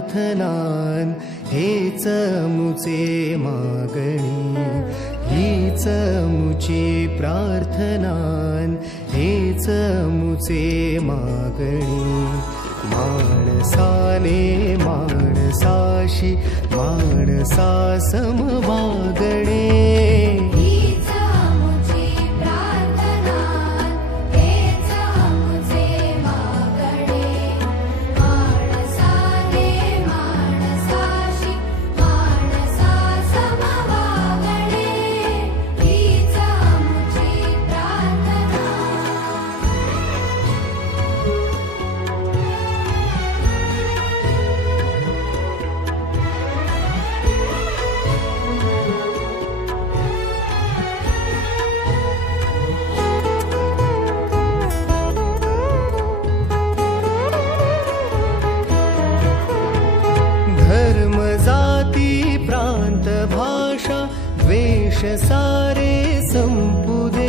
प्रार्थनान हेच मुचे मागणी, हीच मुची प्रार्थनान हेच मुचे मागणी. माणसाने माणसाशी माणसा समवागणे, धर्म जाती प्रांत भाषा द्वेष सारे संपू दे.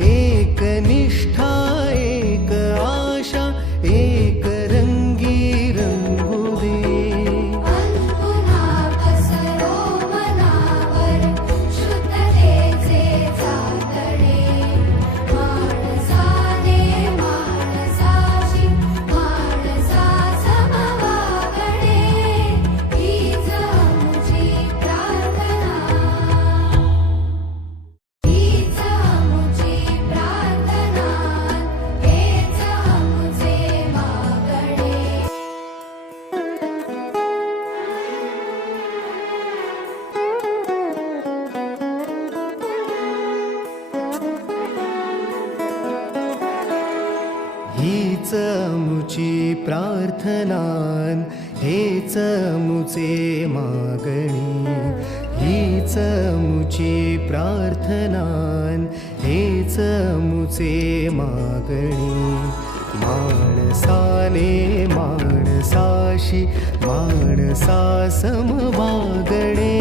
एक निष्ठा एक आशा एक रंगी रंगू दे. हीच मुची प्रार्थनान हेच मुचे मागणी, हीच मुची प्रार्थनान हेच मुचे मागणी. माणसाने माणसाशी माणसा समवागणे,